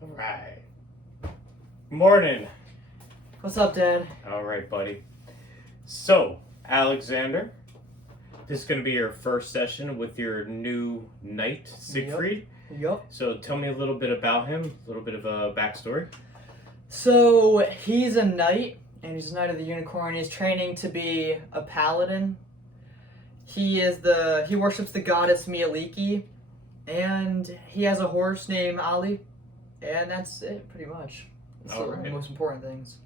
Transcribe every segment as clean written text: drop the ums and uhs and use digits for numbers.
Right. Morning. What's up, Dad? All right, buddy. So, Alexander, this is going to be your first session with your new knight, Siegfried. Yup. So, tell me a little bit about him, a little bit of a backstory. So, he's a knight, and he's a knight of the unicorn. He's training to be a paladin. He worships the goddess Mialiki, and he has a horse named Ali, and that's it, pretty much. That's the most important things.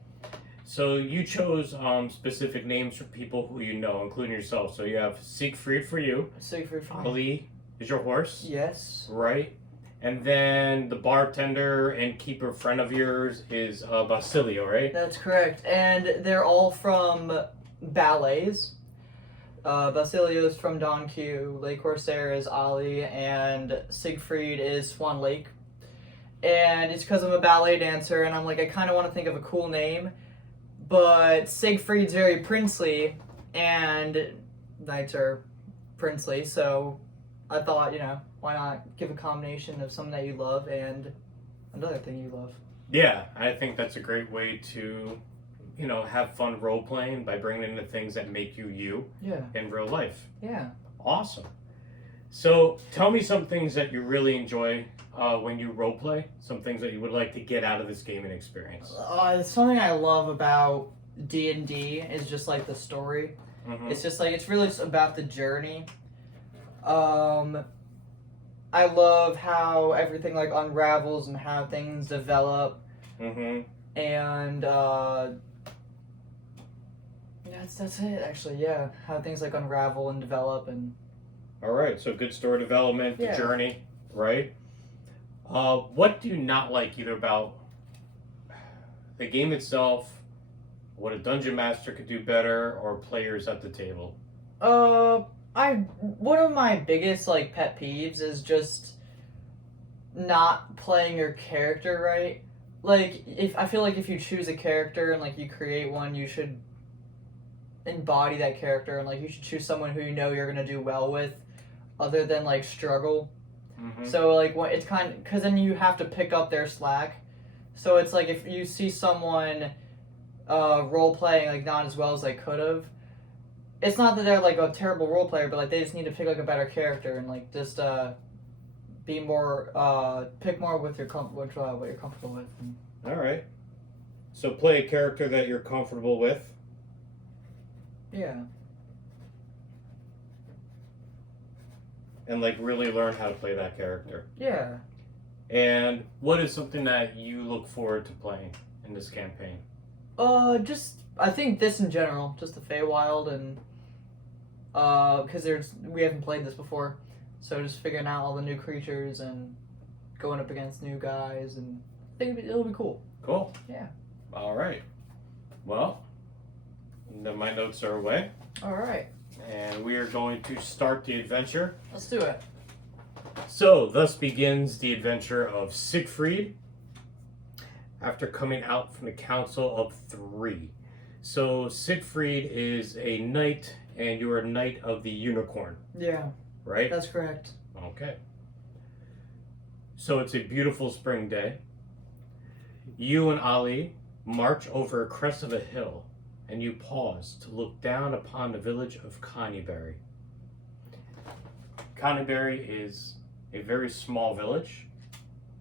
So, you chose specific names for people who you know, including yourself. So, you have Siegfried for you. Siegfried for me. Ali is your horse. Yes. Right. And then the bartender and keeper friend of yours is Basilio, right? That's correct. And they're all from ballets. Basilio's from Don Q, Lake Corsair is Ali, and Siegfried is Swan Lake. And it's because I'm a ballet dancer, and I'm like, I kind of want to think of a cool name, but Siegfried's very princely, and knights are princely, so I thought, why not give a combination of something that you love and another thing you love. Yeah, I think that's a great way to, have fun role playing by bringing in the things that make you in real life. Yeah. Awesome. So tell me some things that you really enjoy when you role play, some things that you would like to get out of this gaming experience. Something I love about D&D is just like the story. Mm-hmm. It's just like, it's really just about the journey. I love how everything like unravels and how things develop. Mm-hmm. And that's it actually, yeah. How things like unravel and develop and All right, so good story development, the Yeah. journey, right? What do you not like either about the game itself, what a dungeon master could do better, or players at the table? One of my biggest like pet peeves is just not playing your character right. Like, I feel like if you choose a character and like you create one, you should embody that character, and like you should choose someone who you know you're gonna do well with, other than like struggle. Mm-hmm. So like it's kind of, because then you have to pick up their slack. So it's like if you see someone role playing like not as well as they could have, it's not that they're like a terrible role player, but like they just need to pick like a better character and like just be more pick more with your what you're comfortable with. All right. So play a character that you're comfortable with. Yeah. And like really learn how to play that character. Yeah. And what is something that you look forward to playing in this campaign? Just I think this in general, just the Feywild, and because we haven't played this before, so just figuring out all the new creatures and going up against new guys, and I think it'll be cool. Cool. Yeah. All right. Well, my notes are away. All right. And we are going to start the adventure. Let's do it. So, thus begins the adventure of Siegfried after coming out from the Council of Three. So, Siegfried is a knight, and you're a knight of the unicorn, Yeah, right? that's correct. Okay. So, it's a beautiful spring day. You and Ali march over a crest of a hill, and you pause to look down upon the village of Conyberry. Conyberry is a very small village,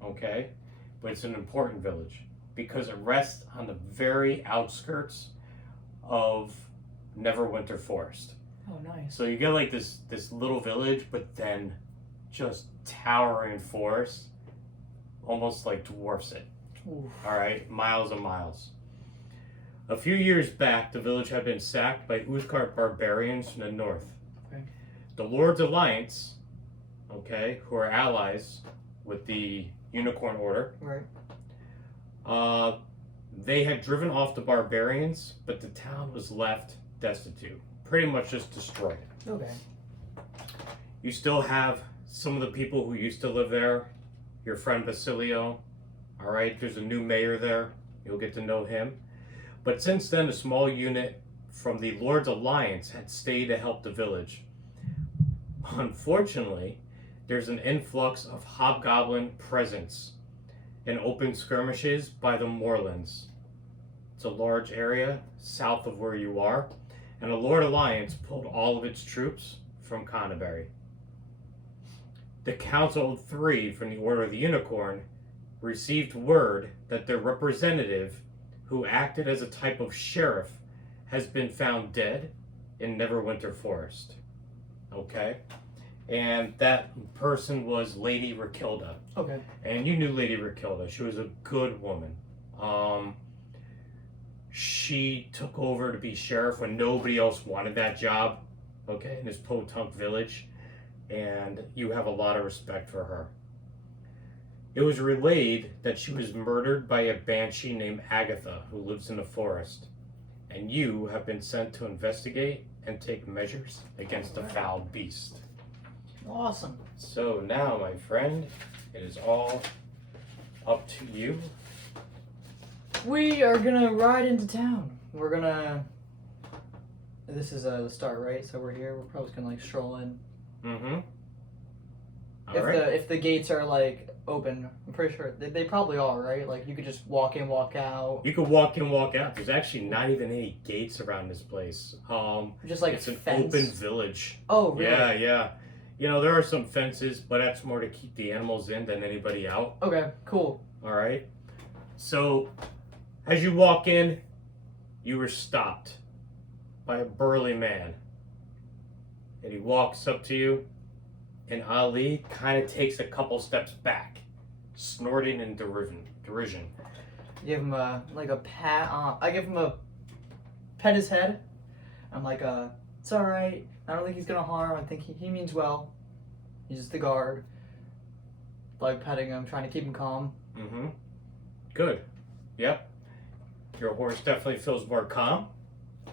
okay, but it's an important village because it rests on the very outskirts of Neverwinter Forest. Oh, nice. So you get like this little village, but then just towering forest, almost like dwarfs it. Oof. All right, miles and miles. A few years back, the village had been sacked by Uthgardt barbarians from the north. Okay. The Lord's Alliance, okay, who are allies with the Unicorn Order, Right. they had driven off the barbarians, but the town was left destitute. Pretty much just destroyed. Okay. You still have some of the people who used to live there. Your friend Basilio, all right, there's a new mayor there. You'll get to know him. But since then, a small unit from the Lord's Alliance had stayed to help the village. Unfortunately, there's an influx of hobgoblin presence in open skirmishes by the moorlands. It's a large area south of where you are, and the Lord Alliance pulled all of its troops from Canterbury. The Council of Three from the Order of the Unicorn received word that their representative, who acted as a type of sheriff, has been found dead in Neverwinter Forest. Okay? And that person was Lady Rakilda. Okay. And you knew Lady Rakilda. She was a good woman. She took over to be sheriff when nobody else wanted that job, okay, in this podunk village. And you have a lot of respect for her. It was relayed that she was murdered by a banshee named Agatha who lives in the forest. And you have been sent to investigate and take measures against the foul beast. Awesome. So now, my friend, it is all up to you. We are gonna ride into town. We're gonna. This is the start, right? So we're here. We're probably just gonna like stroll in. Mm-hmm. If the gates are like open, I'm pretty sure they probably are, right? Like you could just walk in, walk out. You could walk in, walk out. There's actually not even any gates around this place. Just like it's an fence. open village. Oh, really? Yeah, yeah. You know, there are some fences, but that's more to keep the animals in than anybody out. Okay, cool. All right. So, as you walk in, you were stopped by a burly man. And he walks up to you, and Ali kind of takes a couple steps back, snorting in derision. Give him a pat. I give him a pet his head. I'm like, it's all right. I don't think he's gonna harm. I think he means well. He's just the guard. Like petting him, trying to keep him calm. Mm-hmm. Good. Yep. Your horse definitely feels more calm.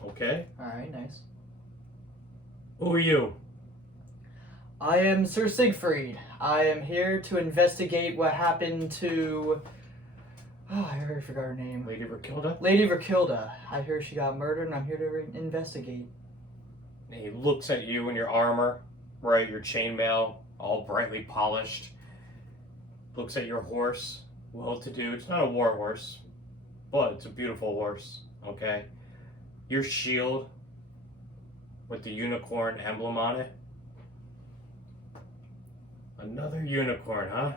Okay. All right, nice. Who are you? I am Sir Siegfried. I am here to investigate what happened to. Oh, I already forgot her name. Lady Rakilda? Lady Rakilda. I hear she got murdered, and I'm here to investigate. And he looks at you in your armor, right? Your chainmail, all brightly polished. Looks at your horse, well-to-do. It's not a war horse, but it's a beautiful horse, okay? Your shield with the unicorn emblem on it. Another unicorn, huh?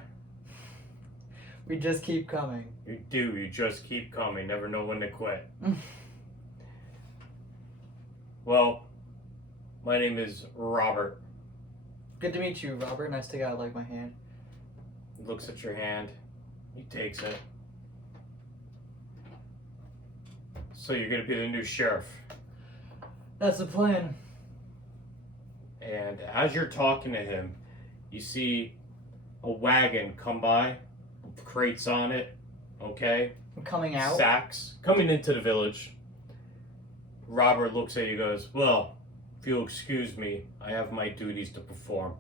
We just keep coming. You do. You just keep coming. Never know when to quit. Well, my name is Robert. Good to meet you, Robert. Nice to get like my hand. He looks at your hand. He takes it. So you're going to be the new sheriff. That's the plan. And as you're talking to him, you see a wagon come by with crates on it, okay? I'm coming out. Sacks coming into the village. Robert looks at you and goes, well, if you'll excuse me, I have my duties to perform.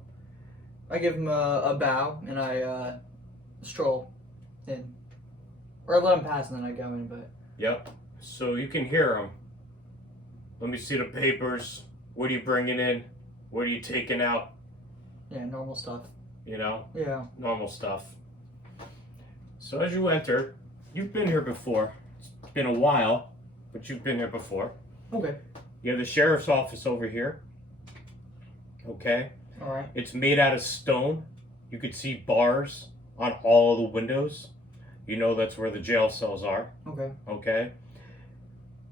I give him a bow and I stroll in. Or I let him pass and then I go in, but. Yep. So you can hear him. Let me see the papers. What are you bringing in? What are you taking out? Yeah, normal stuff. You know? Yeah. Normal stuff. So as you enter, you've been here before. It's been a while, but you've been here before. Okay. You have the sheriff's office over here. Okay? Alright. It's made out of stone. You could see bars on all of the windows. You know that's where the jail cells are. Okay. Okay?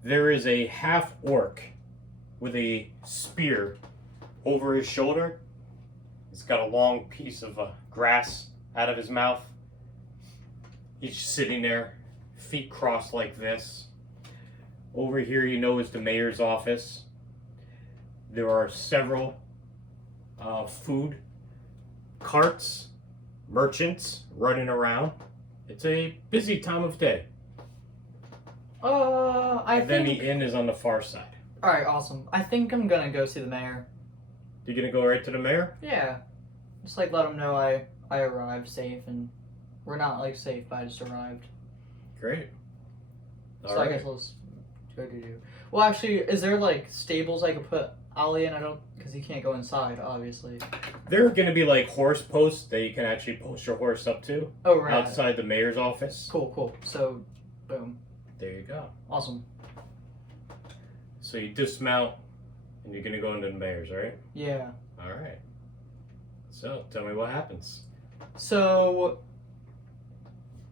There is a half orc with a spear over his shoulder. He's got a long piece of grass out of his mouth. He's sitting there, feet crossed like this. Over here, you know, is the mayor's office. There are several food carts, merchants running around. It's a busy time of day. And Then the inn is on the far side. Alright, awesome. I think I'm gonna go see the mayor. You gonna go right to the mayor? Yeah. Just like let him know I arrived safe and we're not like safe, but I just arrived. Great. So I guess let's go do. Well, actually, is there like stables I could put Ollie in? Because he can't go inside, obviously. There are going to be like horse posts that you can actually post your horse up to Oh, right. outside the mayor's office. Cool. So, boom. There you go. Awesome. So you dismount and you're going to go into the mayor's, right? Yeah. All right. So tell me what happens. So,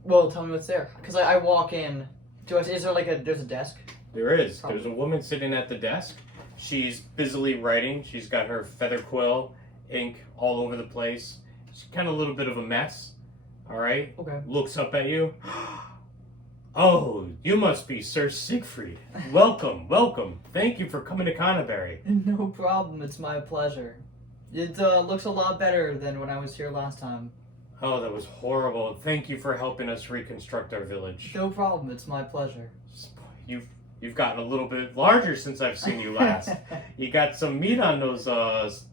well, tell me what's there. Because I walk in. Is there there's a desk? There is. Probably. There's a woman sitting at the desk. She's busily writing. She's got her feather quill, ink all over the place. She's kind of a little bit of a mess. All right. Okay. Looks up at you. Oh, you must be Sir Siegfried. Welcome. Thank you for coming to Canterbury. No problem. It's my pleasure. It looks a lot better than when I was here last time. Oh, that was horrible. Thank you for helping us reconstruct our village. No problem. It's my pleasure. You've gotten a little bit larger since I've seen you last. You got some meat on those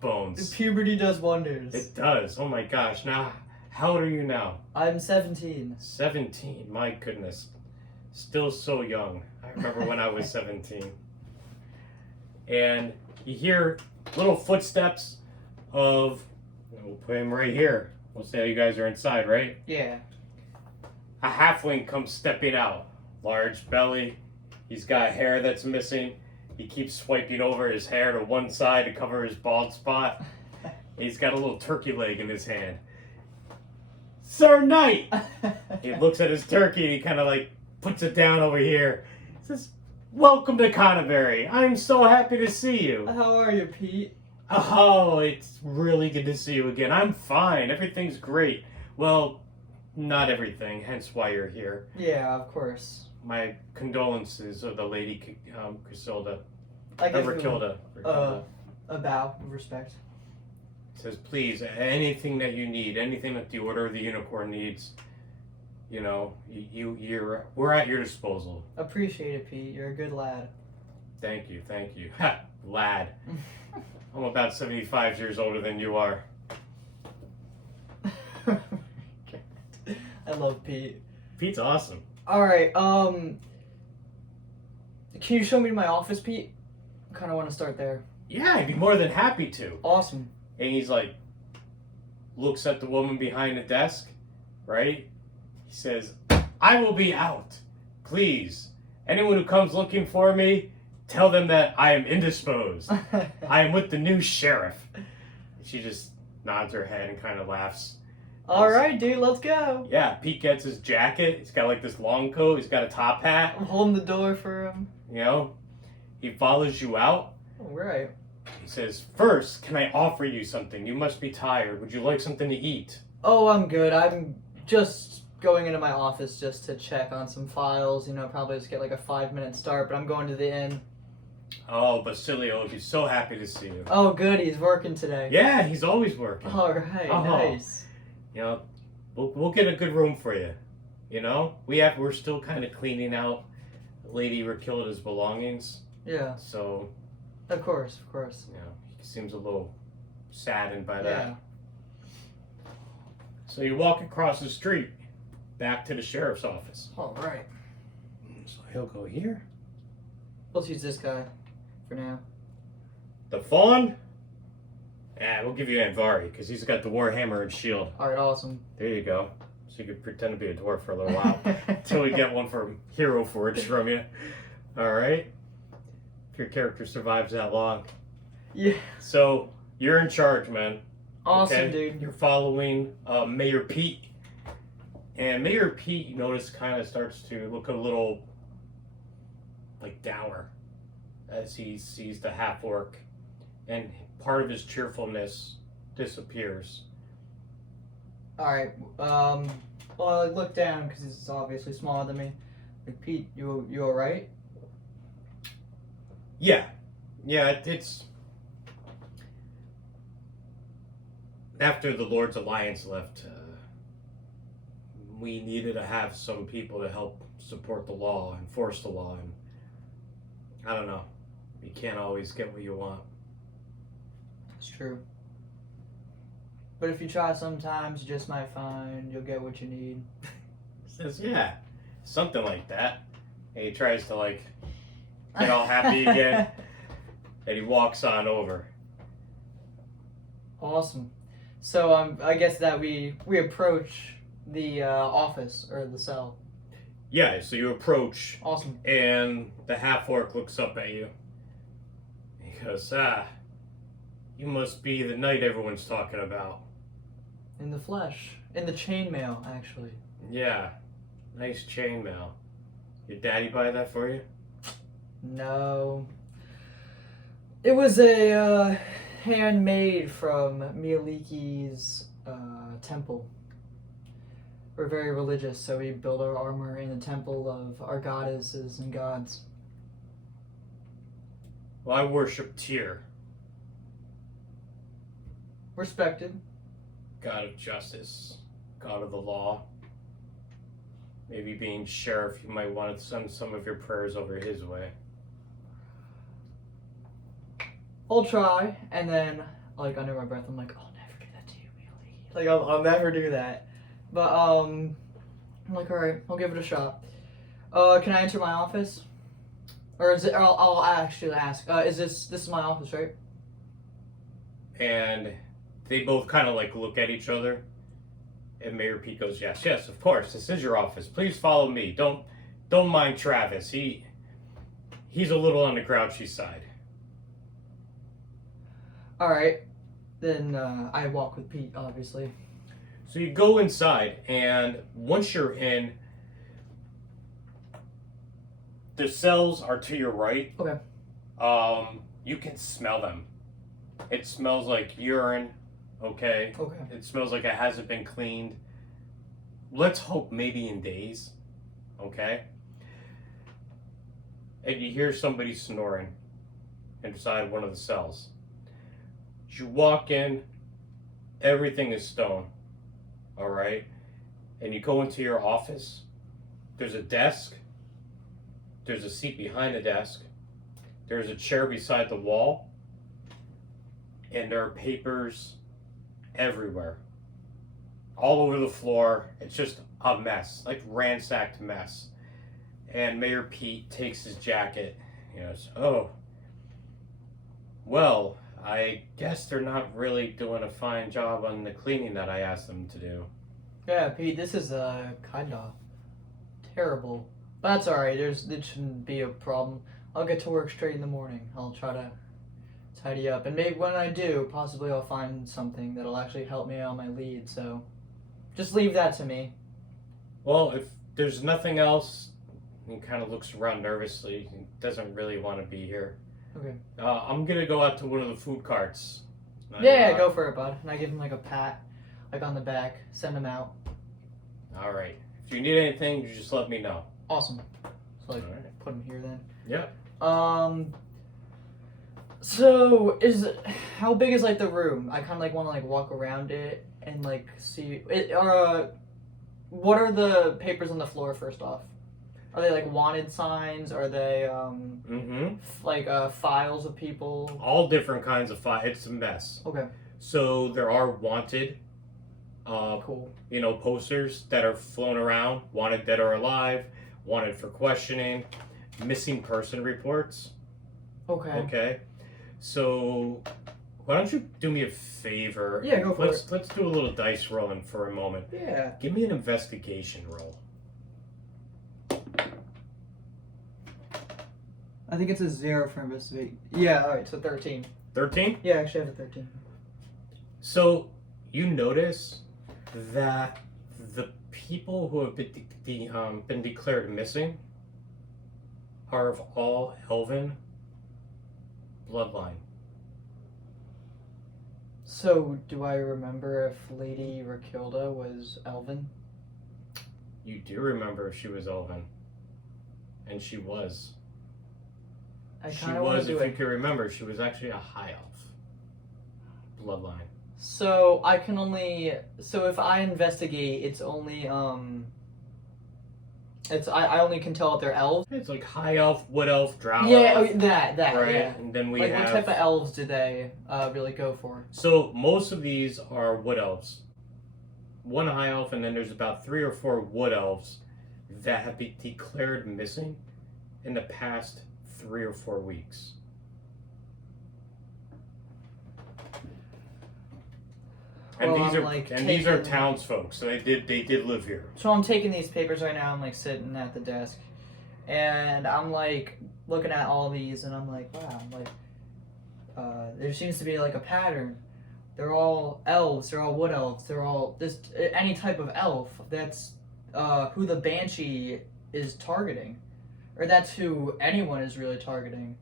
bones. Puberty does wonders. It does. Oh my gosh. Now, how old are you now? I'm 17. 17. My goodness. Still so young. I remember when I was 17. And you hear little footsteps of, we'll put him right here. We'll say you guys are inside, right? Yeah. A halfling comes stepping out. Large belly. He's got hair that's missing. He keeps swiping over his hair to one side to cover his bald spot. He's got a little turkey leg in his hand. Sir Knight! He looks at his turkey and he kind of puts it down over here. He says, welcome to Canterbury. I'm so happy to see you. How are you, Pete? Oh, it's really good to see you again. I'm fine. Everything's great. Well, not everything, hence why you're here. Yeah, of course. My condolences of the lady Crisilda. I guess Rakilda. a bow of respect. Says, please, anything that you need, anything that the Order of the Unicorn needs, we're at your disposal. Appreciate it, Pete. You're a good lad. Thank you. Ha, lad. I'm about 75 years older than you are. I love Pete. Pete's awesome. Alright, can you show me my office, Pete? I kind of want to start there. Yeah, I'd be more than happy to. Awesome. And he's looks at the woman behind the desk, right? He says, I will be out. Please, anyone who comes looking for me, tell them that I am indisposed. I am with the new sheriff. She just nods her head and kind of laughs. Alright, dude, let's go. Yeah, Pete gets his jacket. He's got this long coat. He's got a top hat. I'm holding the door for him. He follows you out. Alright. He says, first, can I offer you something? You must be tired. Would you like something to eat? Oh, I'm good. I'm just going into my office just to check on some files. Probably just get a 5-minute start, but I'm going to the inn. Oh, Basilio would be so happy to see you. Oh, good. He's working today. Yeah, he's always working. Alright, nice. We'll get a good room for you. We're still kind of cleaning out Lady Rakilda's belongings. Yeah. So. Of course. He seems a little saddened by that. Yeah. So you walk across the street, back to the sheriff's office. Alright. So he'll go here. Let's use this guy for now. The fawn? Yeah, we'll give you Anvari, because he's got the warhammer and shield. Alright, awesome. There you go. So you could pretend to be a dwarf for a little while. Until we get one from Hero Forge from you. Alright? If your character survives that long. Yeah. So, you're in charge, man. Awesome, okay? dude. You're following Mayor Pete. And Mayor Pete, you notice, kind of starts to look a little, dour as he sees the half-orc. And part of his cheerfulness disappears. Alright, well, I look down because he's obviously smaller than me. Pete, you alright? Yeah, it's... After the Lord's Alliance left, we needed to have some people to help support the law, enforce the law, and I don't know. You can't always get what you want. It's true. But if you try sometimes, you just might find you'll get what you need. Says, yeah, something like that. And he tries to, get all happy again. And he walks on over. Awesome. So I guess that we approach the office or the cell. Yeah, so you approach, Awesome. and the half-orc looks up at you. He goes, you must be the knight everyone's talking about. In the flesh. In the chainmail, actually. Yeah, nice chainmail. Your daddy buy that for you? No. It was a handmade from Mialiki's temple. We're very religious, so we build our armor in the temple of our goddesses and gods. Well, I worship Tyr, Respected. god of justice, god of the law. Maybe being sheriff, you might want to send some of your prayers over his way. I'll try, and then, like, under my breath, I'm like, I'll never do that to you, Mialiki. Like, I'll never do that. But, I'm like, alright, I'll give it a shot. Can I enter my office? Or is it, I'll actually ask, this is my office, right? And they both kind of like look at each other. And Mayor Pete goes, yes, of course, this is your office. Please follow me. Don't mind Travis. He's a little on the grouchy side. Alright, then I walk with Pete, obviously. So you go inside, and once you're in, the cells are to your right. Okay. You can smell them. It smells like urine, okay? Okay. It smells like it hasn't been cleaned. Let's hope maybe in days, okay? And you hear somebody snoring inside one of the cells. You walk in, everything is stone, all right? And you go into your office, there's a desk, there's a seat behind the desk, there's a chair beside the wall, and there are papers everywhere, all over the floor. It's just a mess, like ransacked mess. And Mayor Pete takes his jacket. He goes, oh, well, I guess they're not really doing a fine job on the cleaning that I asked them to do. Yeah, Pete, this is kind of terrible. But that's alright, it shouldn't be a problem. I'll get to work straight in the morning. I'll try to tidy up. And maybe when I do, possibly I'll find something that'll actually help me out on my lead. So just leave that to me. Well, if there's nothing else, he kind of looks around nervously. He doesn't really want to be here. Okay. I'm going to go out to one of the food carts. Yeah, go for it, bud. And I give him like a pat, like on the back, send him out. All right. If you need anything, you just let me know. Awesome. So like, Alright. put him here then. Yep. So how big is like the room? I kind of like want to like walk around it and like see it. What are the papers on the floor first off? Are they like wanted signs? Are they like files of people? All different kinds of files. It's a mess. Okay. So there are wanted, Cool. posters that are flown around. Wanted dead or alive. Wanted for questioning. Missing person reports. Okay. Okay. So why don't you do me a favor? Yeah, go for it. Let's do a little dice rolling for a moment. Yeah. Give me an investigation roll. I think it's a 0 for investigate. Yeah. All right. So 13. 13? Yeah, actually, I have a 13. So you notice that the people who have been declared missing are of all elven bloodline. So, do I remember if Lady Rakilda was elven? You do remember she was elven. And she was. I She kind of want was, to do if you it. can remember, she was actually a high elf bloodline. So, I can only... So, if I investigate, it's only, I only can tell if they're elves? It's like high elf, wood elf, drow Yeah, elf. that, Right, yeah. and then we Like, have... what type of elves do they really go for? So most of these are wood elves. One high elf, and then there's about 3 or 4 wood elves that have been declared missing in the past 3 or 4 weeks. And Well, these I'm, are like, these are taking- townsfolk, so they did live here. So I'm taking these papers right now. I'm like sitting at the desk, and I'm like looking at all these, and I'm like, wow, like there seems to be like a pattern. They're all elves. They're all wood elves. They're all this any type of elf. That's who the banshee is targeting, or that's who anyone is really targeting.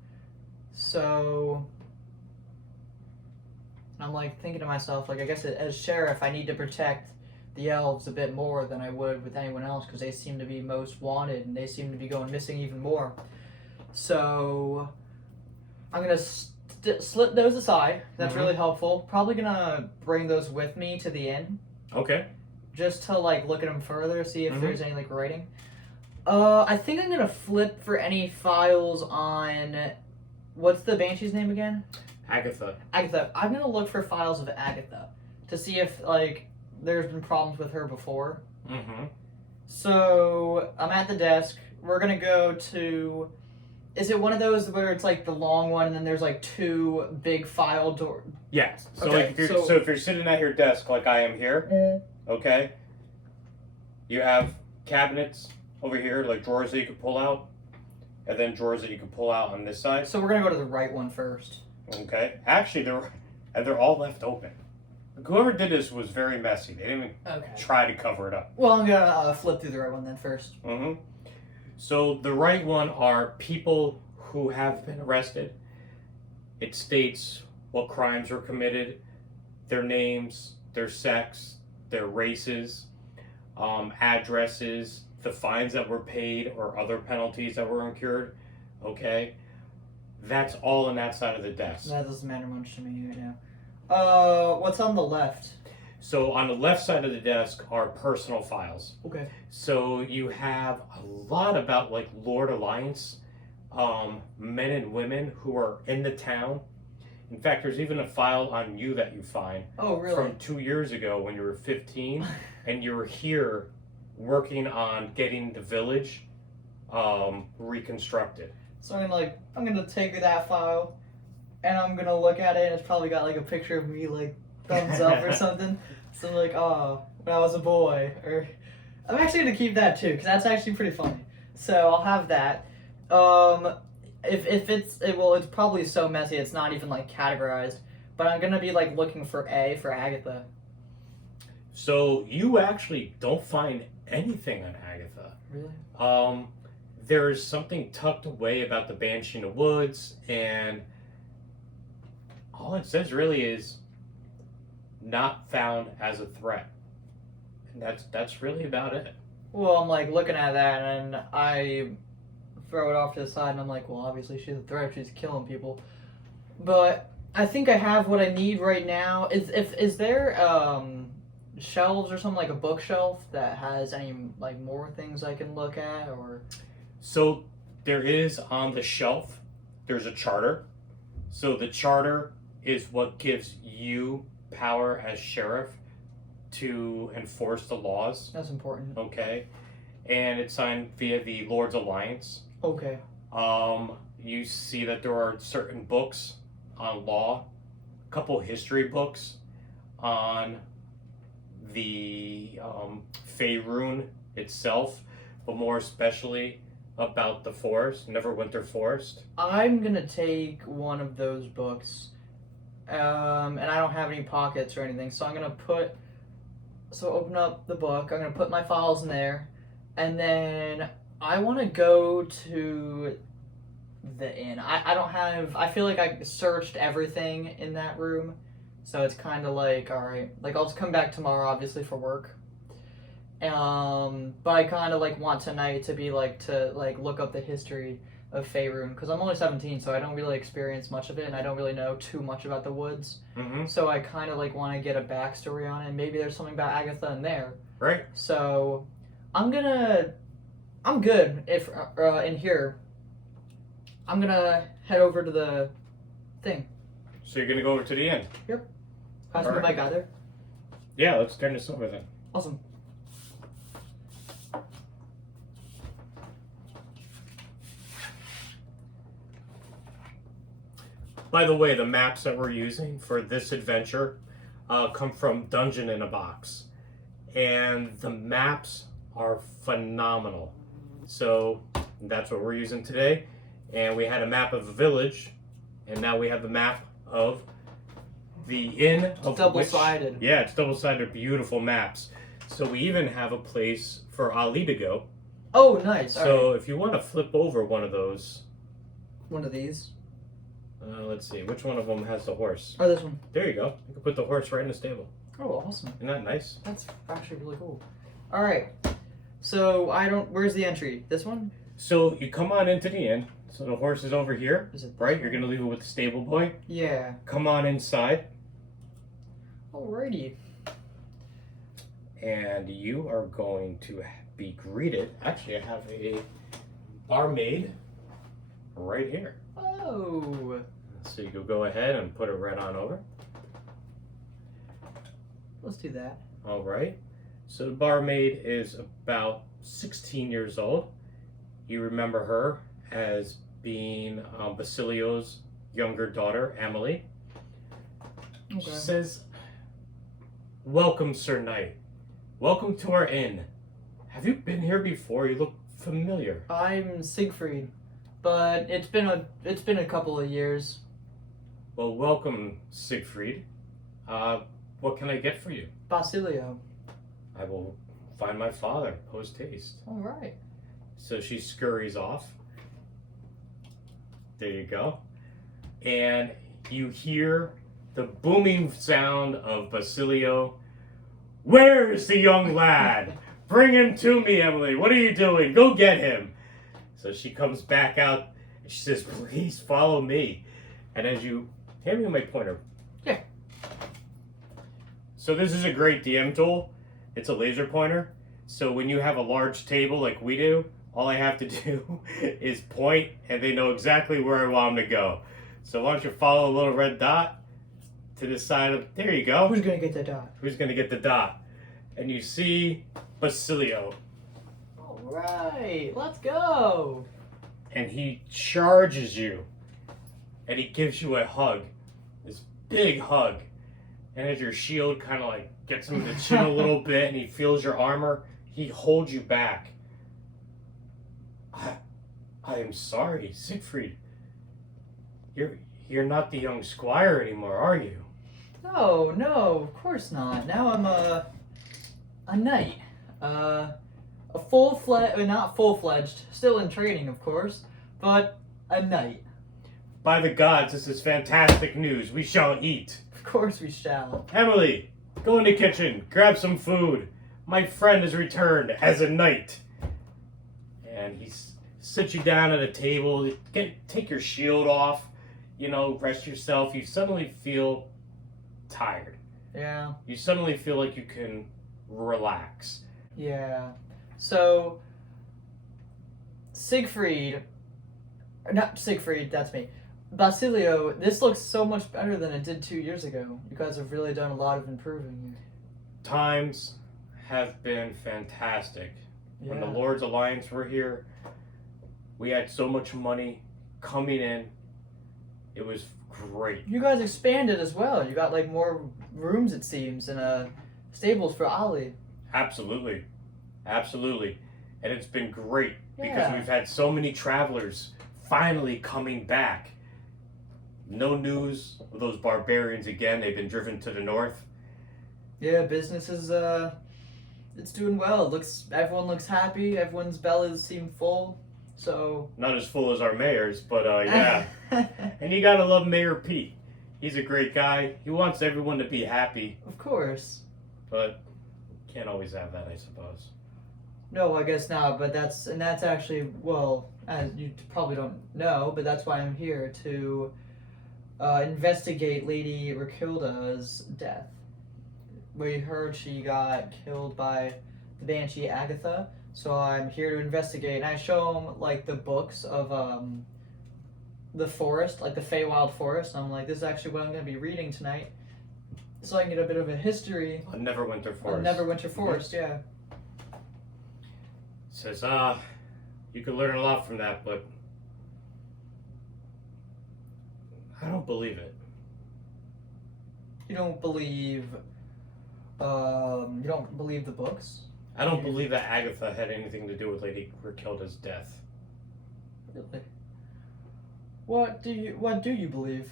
So I'm like thinking to myself, like I guess as sheriff, I need to protect the elves a bit more than I would with anyone else because they seem to be most wanted and they seem to be going missing even more. So I'm gonna slip those aside. That's really helpful. Probably gonna bring those with me to the inn Okay. just to like look at them further, see if there's any like writing. I think I'm gonna flip for any files on what's the banshee's name again? Agatha. Agatha. I'm gonna look for files of Agatha to see if like there's been problems with her before. Mm-hmm. So I'm at the desk. We're gonna go to. Is it one of those where it's like the long one and then there's like two big file door? Yes. So Okay, like if you're sitting at your desk like I am here, okay, you have cabinets over here, like drawers that you can pull out, and then drawers that you can pull out on this side. So we're gonna go to the right one first. Okay. Actually, they're all left open. Whoever did this was very messy. They didn't even Okay. try to cover it up. Well, I'm gonna flip through the right one then first. Mm-hmm. So the right one are people who have been arrested. It states what crimes were committed, their names, their sex, their races, addresses, the fines that were paid or other penalties that were incurred. Okay, that's all on that side of the desk. That doesn't matter much to me right now. What's on the left? So on the left side of the desk are personal files. Okay. So you have a lot about like Lord Alliance, men and women who are in the town. In fact, there's even a file on you that you find Oh, really? from 2 years ago when you were 15 and you were here working on getting the village reconstructed. So I'm gonna take that file, and I'm gonna look at it, and it's probably got like a picture of me like thumbs up or something. So I'm like, oh, when I was a boy, or I'm actually gonna keep that too, because that's actually pretty funny. So I'll have that. If it's it's probably so messy it's not even like categorized, but I'm gonna be like looking for A for Agatha. So you actually don't find anything on Agatha. Really? There's something tucked away about the Banshee in the Woods, and all it says really is not found as a threat. And that's really about it. Well, I'm like looking at that, and I throw it off to the side, and I'm like, well, obviously she's a threat. She's killing people. But I think I have what I need right now. Is there shelves or something, like a bookshelf that has any like more things I can look at, or? So there is on the shelf, there's a charter. So the charter is what gives you power as sheriff to enforce the laws. That's important. Okay. And it's signed via the Lord's Alliance. Okay. You see that there are certain books on law, a couple history books on the Faerun itself, but more especially about the forest, Neverwinter Forest. I'm gonna take one of those books, and I don't have any pockets or anything, so I'm gonna open up the book. I'm gonna put my files in there, and then I want to go to the inn. I feel like I searched everything in that room, so it's kind of like, all right, like I'll come back tomorrow, obviously for work. But I kind of like want tonight to be like to like look up the history of Faerun, because I'm only 17, so I don't really experience much of it, and I don't really know too much about the woods. Mm-hmm. So I kind of like want to get a backstory on it. And maybe there's something about Agatha in there. Right. So I'm good if in here. I'm gonna head over to the thing. So you're gonna go over to the inn? Pass All me right. my guy there. Yeah, let's turn this over then. Awesome. By the way, the maps that we're using for this adventure come from Dungeon in a Box. And the maps are phenomenal. So that's what we're using today. And we had a map of the village, and now we have the map of the inn. Of double-sided. Yeah, it's double-sided, beautiful maps. So we even have a place for Ali to go. Oh, nice. So if you want to flip over one of those. One of these. Let's see, which one of them has the horse? Oh, this one. There you go. You can put the horse right in the stable. Oh, awesome. Isn't that nice? That's actually really cool. All right. So where's the entry? This one? So you come on into the inn. So the horse is over here, Is it right? You're gonna leave it with the stable boy. Yeah. Come on inside, Alrighty. and you are going to be greeted. Actually, I have a barmaid right here. Oh. So you can go ahead and put it right on over. Let's do that. All right. So the barmaid is about 16 years old. You remember her as being Basilio's younger daughter, Emily. Okay. She says, "Welcome, Sir Knight. Welcome to our inn. Have you been here before? You look familiar." I'm Siegfried, but it's been a couple of years. Well, welcome, Siegfried. What can I get for you? Basilio. I will find my father post haste. All right. So she scurries off. There you go. And you hear the booming sound of Basilio. "Where is the young lad? Bring him to me, Emily. What are you doing? Go get him." So she comes back out and she says, "Please follow me." And as you hand me my pointer. Yeah. So this is a great DM tool. It's a laser pointer. So when you have a large table like we do, all I have to do is point and they know exactly where I want them to go. So why don't you follow a little red dot to the side of, there you go. Who's gonna get the dot? Who's gonna get the dot? And you see Basilio. All right. Let's go. And he charges you. And he gives you a hug. This big hug. And as your shield kind of like gets him in the chin a little bit and he feels your armor, he holds you back. I am sorry, Siegfried. You're not the young squire anymore, are you? No, of course not. Now I'm a knight. A not full-fledged, still in training, of course, but a knight. By the gods, this is fantastic news. We shall eat. Of course we shall. Emily, go in the kitchen, grab some food. My friend has returned as a knight. And he sits you down at a table. Take your shield off. Rest yourself. You suddenly feel tired. Yeah. You suddenly feel like you can relax. Yeah. So, not Siegfried, that's me. Basilio, this looks so much better than it did 2 years ago. You guys have really done a lot of improving here. Times have been fantastic. Yeah. When the Lord's Alliance were here, we had so much money coming in. It was great. You guys expanded as well. You got like more rooms, it seems, and stables for Ali. Absolutely. And it's been great because Yeah. we've had so many travelers finally coming back. No news of those barbarians again. They've been driven to the north. Yeah, business is it's doing well. Everyone looks happy. Everyone's bellies seem full. So Not as full as our mayors, but yeah. And you gotta love Mayor Pete. He's a great guy. He wants everyone to be happy, Of course. but can't always have that, I suppose. No, I guess not. But that's actually, well, as you probably don't know, but that's why I'm here to investigate Lady Rakilda's death. We heard she got killed by the Banshee Agatha, so I'm here to investigate. And I show them like the books of the forest, like the Feywild Forest. And I'm like, this is actually what I'm going to be reading tonight, so I can get a bit of a history. A Neverwinter Forest. Neverwinter Forest, yeah. Says, you could learn a lot from that, but I don't believe it. You don't believe you don't believe the books? I don't believe that Agatha had anything to do with Lady Raquelda's death. Really? What do you believe?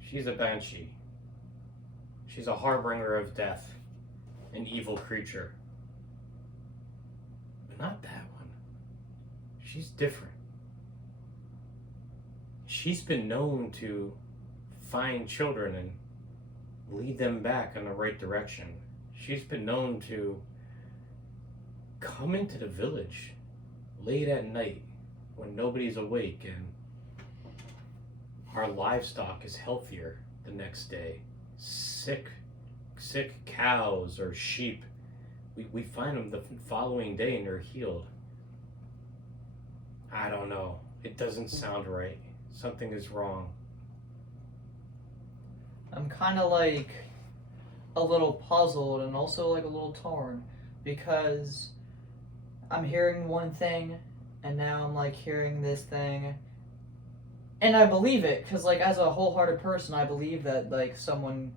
She's a banshee. She's a harbinger of death, an evil creature. But not that one. She's different. She's been known to find children and lead them back in the right direction. She's been known to come into the village late at night when nobody's awake and our livestock is healthier the next day. Sick cows or sheep, we find them the following day and they're healed. I don't know. It doesn't sound right. Something is wrong. I'm kind of like a little puzzled and also like a little torn because I'm hearing one thing and now I'm like hearing this thing. And I believe it, because, like, as a wholehearted person, I believe that, like, someone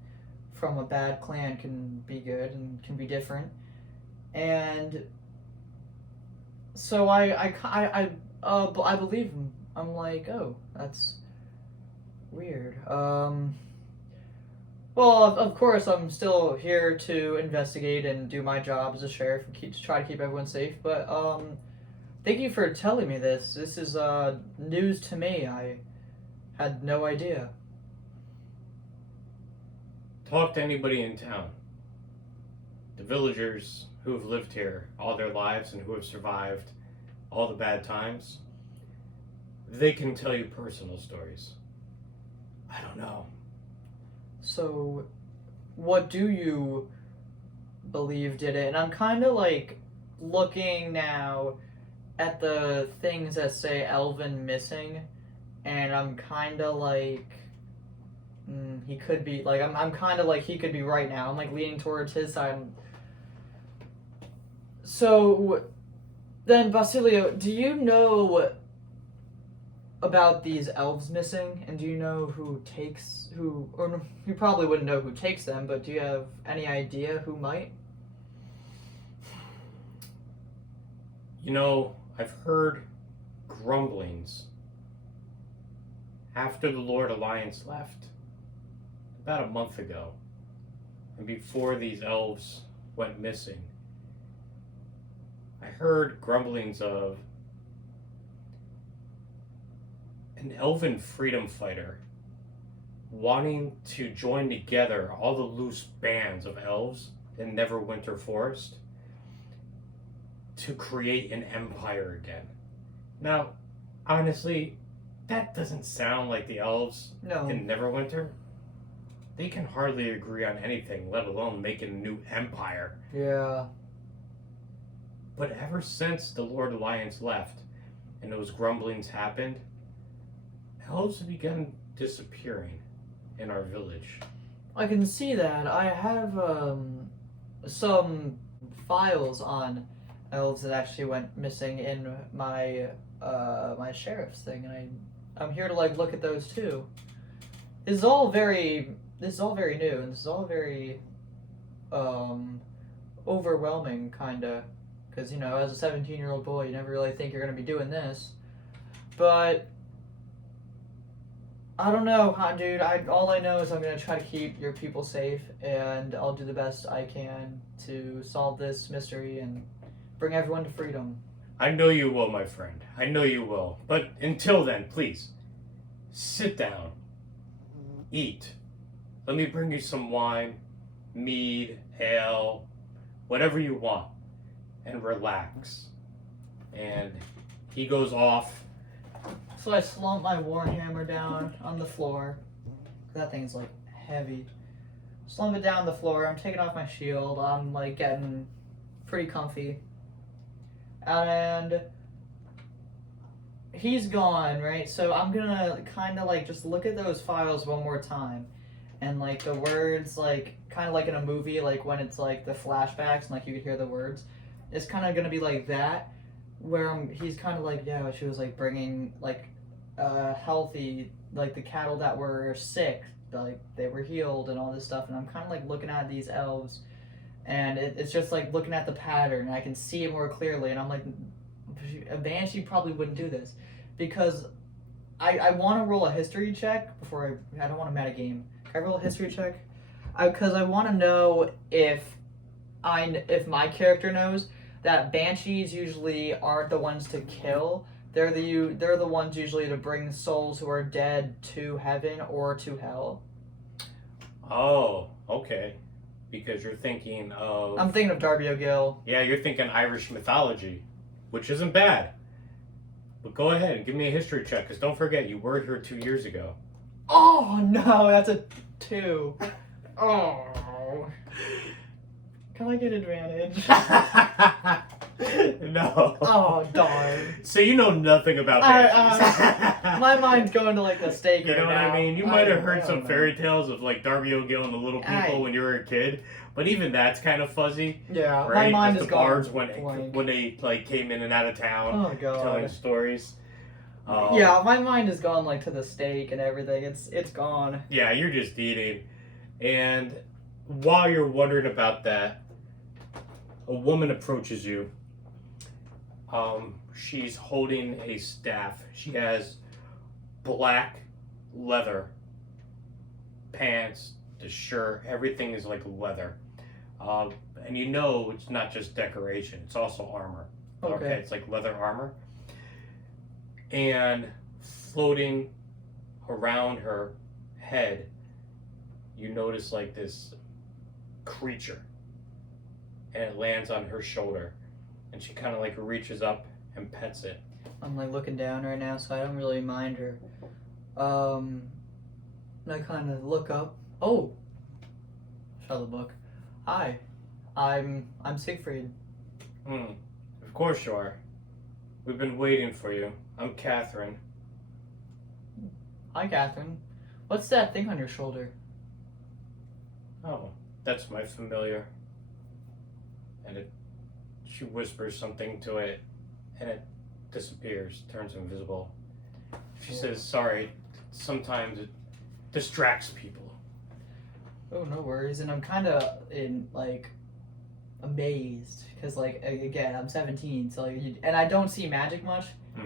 from a bad clan can be good and can be different. And so I believe him. I'm like, oh, that's weird. Well, of course, I'm still here to investigate and do my job as a sheriff and to try to keep everyone safe. But, thank you for telling me this. This is, news to me. I had no idea. Talk to anybody in town. The villagers who have lived here all their lives and who have survived all the bad times, they can tell you personal stories. I don't know. So, what do you believe did it? And I'm kind of like looking now at the things that say Elvin missing, and I'm kind of like, he could be, like, I'm kind of like, he could be right now. I'm like leaning towards his side. So, then, Basilio, do you know about these elves missing? And do you know or you probably wouldn't know who takes them, but do you have any idea who might? You know, I've heard grumblings after the Lord Alliance left, about a month ago, and before these elves went missing. I heard grumblings of an elven freedom fighter wanting to join together all the loose bands of elves in Neverwinter Forest to create an empire again. Now, honestly, that doesn't sound like the elves in Neverwinter. They can hardly agree on anything, let alone making a new empire. Yeah. But ever since the Lord Alliance left and those grumblings happened, elves have begun disappearing in our village. I can see that. I have some files on elves that actually went missing in my my sheriff's thing, and I'm here to like look at those too. This is all very new, and this is all very overwhelming, kinda, because you know, as a 17-year-old boy, you never really think you're gonna be doing this, but I don't know, dude. All I know is I'm gonna try to keep your people safe, and I'll do the best I can to solve this mystery and bring everyone to freedom. I know you will, my friend. I know you will. But until then, please, sit down, eat. Let me bring you some wine, mead, ale, whatever you want, and relax. And he goes off. So I slump my warhammer down on the floor. That thing's like heavy. Slump it down on the floor. I'm taking off my shield. I'm like getting pretty comfy. And he's gone, right? So I'm gonna kind of like just look at those files one more time. And like the words, like kind of like in a movie, like when it's like the flashbacks and like you could hear the words. It's kind of gonna be like that, where he's kind of like, yeah, she was like bringing like healthy, like the cattle that were sick, like they were healed and all this stuff. And I'm kind of like looking at these elves, and it's just like looking at the pattern. And I can see it more clearly, and I'm like, a banshee probably wouldn't do this, because I want to roll a history check before I don't want to metagame. Can I roll a history check? Because I want to know if my character knows that banshees usually aren't the ones to kill. They're the ones usually to bring souls who are dead to heaven or to hell. Oh, okay. Because you're thinking of... I'm thinking of Darby O'Gill. Yeah, you're thinking Irish mythology, which isn't bad. But go ahead and give me a history check, because don't forget, you were here 2 years ago. Oh, no, that's a 2. Oh. Can I get advantage? No. Oh, darn. So you know nothing about banshees. My mind's going to like the stake. You know right what now. I mean? You might have heard I some don't fairy tales of like Darby O'Gill and the Little People when you were a kid, but even that's kind of fuzzy. Yeah, right? my mind That's is the bards going when they like came in and out of town Oh god. telling stories. Yeah, my mind is gone like to the stake and everything. It's gone. Yeah, you're just eating. And while you're wondering about that, a woman approaches you. She's holding a staff. She has black leather pants, the shirt, everything is like leather. And you know it's not just decoration, it's also armor. Okay. It's like leather armor. And floating around her head, you notice like this creature. And it lands on her shoulder. And she kind of like reaches up and pets it. I'm like looking down right now, so I don't really mind her. And I kind of look up. Oh, show the book. Hi, I'm Siegfried. Of course you are. We've been waiting for you. I'm Catherine. Hi, Catherine. What's that thing on your shoulder? Oh, that's my familiar. And she whispers something to it, and it disappears, turns invisible. She says, sorry, sometimes it distracts people. Oh, no worries. And I'm kind of amazed, because like again, I'm 17, so and I don't see magic much.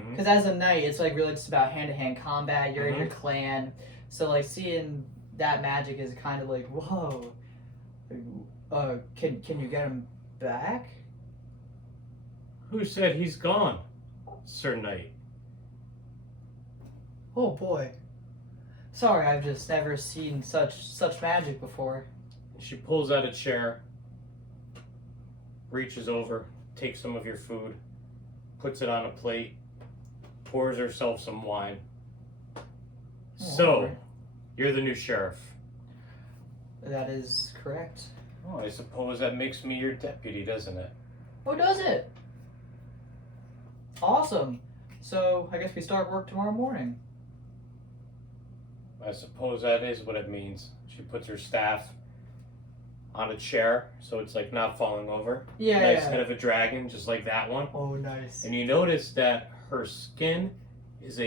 Because as a knight, it's like really just about hand-to-hand combat. You're in your clan, so like seeing that magic is kind of like, whoa. Can you get him back? Who said he's gone, Sir Knight? Oh boy. Sorry, I've just never seen such magic before. She pulls out a chair, reaches over, takes some of your food, puts it on a plate, pours herself some wine. So, you're the new sheriff. That is correct. Oh, I suppose that makes me your deputy, doesn't it? Oh, does it? Awesome. So, I guess we start work tomorrow morning. I suppose that is what it means. She puts her staff on a chair, so it's like not falling over. Yeah. Nice head of a dragon, just like that one. Oh, nice. And you notice that her skin is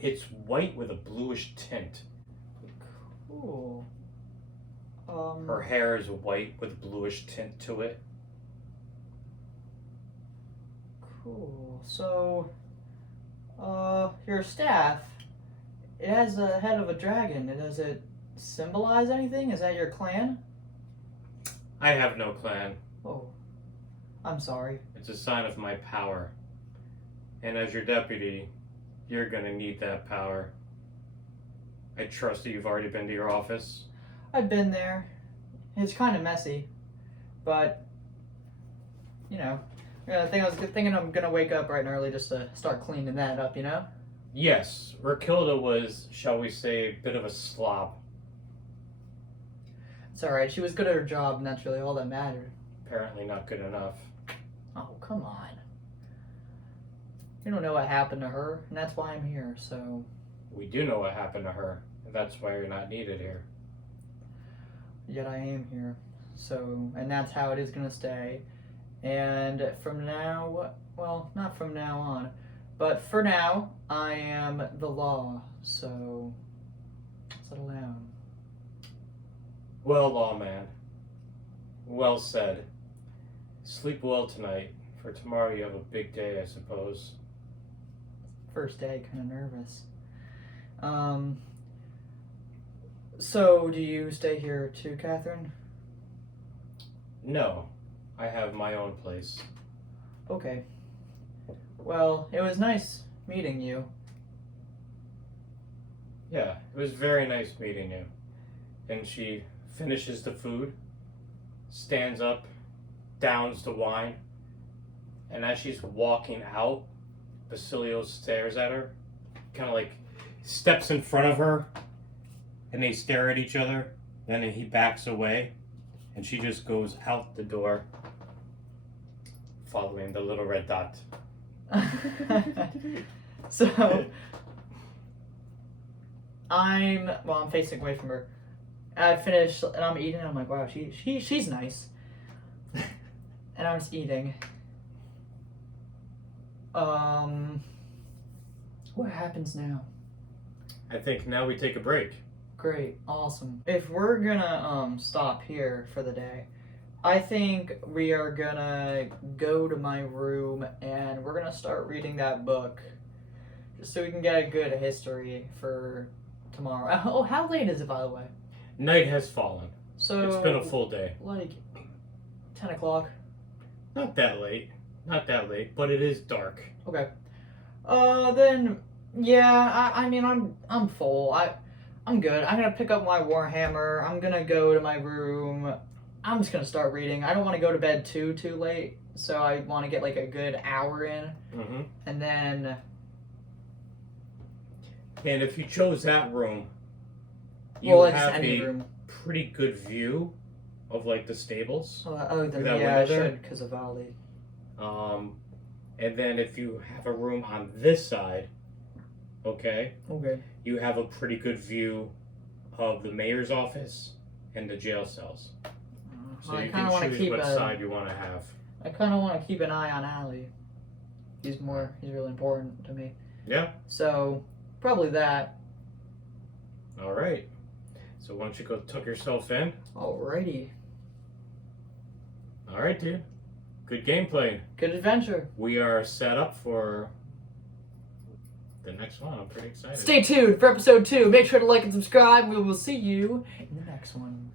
it's white with a bluish tint. Cool. Her hair is white with a bluish tint to it. Cool. So, your staff, it has the head of a dragon. Does it symbolize anything? Is that your clan? I have no clan. Oh, I'm sorry. It's a sign of my power. And as your deputy, you're gonna need that power. I trust that you've already been to your office. I've been there. It's kind of messy, but I was thinking I'm gonna wake up bright and early just to start cleaning that up. Yes, Rakilda was, shall we say, a bit of a slob. It's all right. She was good at her job, and that's really all that mattered. Apparently not good enough. Oh, come on. You don't know what happened to her, and that's why I'm here. So We do know what happened to her, and that's why you're not needed here. yet I am here. So, and that's how it is gonna stay. And from now, well, not from now on, But for now, I am the law, so settle down. Well, lawman. Well said. Sleep well tonight. For tomorrow you have a big day, I suppose. First day, kind of nervous. So do you stay here too, Catherine? No, I have my own place. Okay. Well, it was nice meeting you. Yeah, it was very nice meeting you. And she finishes the food, stands up, downs the wine, and as she's walking out, Basilio stares at her, kind of like steps in front of her, and they stare at each other. Then he backs away, and she just goes out the door, following the little red dot. So I'm facing away from her. I finished and I'm eating and I'm like, wow, she's nice. And I'm just eating. What happens now? I think now we take a break. Great, awesome. If we're gonna stop here for the day, I think we are gonna go to my room and we're gonna start reading that book, just so we can get a good history for tomorrow. Oh, how late is it, by the way? Night has fallen. So It's been a full day. like 10 o'clock. Not that late, but it is dark. Okay. Then yeah, I mean I'm full. I'm good. I'm gonna pick up my Warhammer. I'm gonna go to my room. I'm just gonna start reading. I don't want to go to bed too late, so I want to get like a good hour in, Mm-hmm. and then And if you chose that room, you well, it's have any a room. pretty good view of like the stables. Oh, then that yeah, I window there? should because of Ali. And then if you have a room on this side, okay, Okay. you have a pretty good view of the mayor's office and the jail cells. So I you kind of want can to choose keep what a. side you want to have. I kind of want to keep an eye on Ali. He's really important to me. Yeah. So probably that. All right. So why don't you go tuck yourself in? Alrighty. All right, dude. Good gameplay. Good adventure. We are set up for the next one. I'm pretty excited. Stay tuned for episode 2. Make sure to like and subscribe. We will see you in the next one.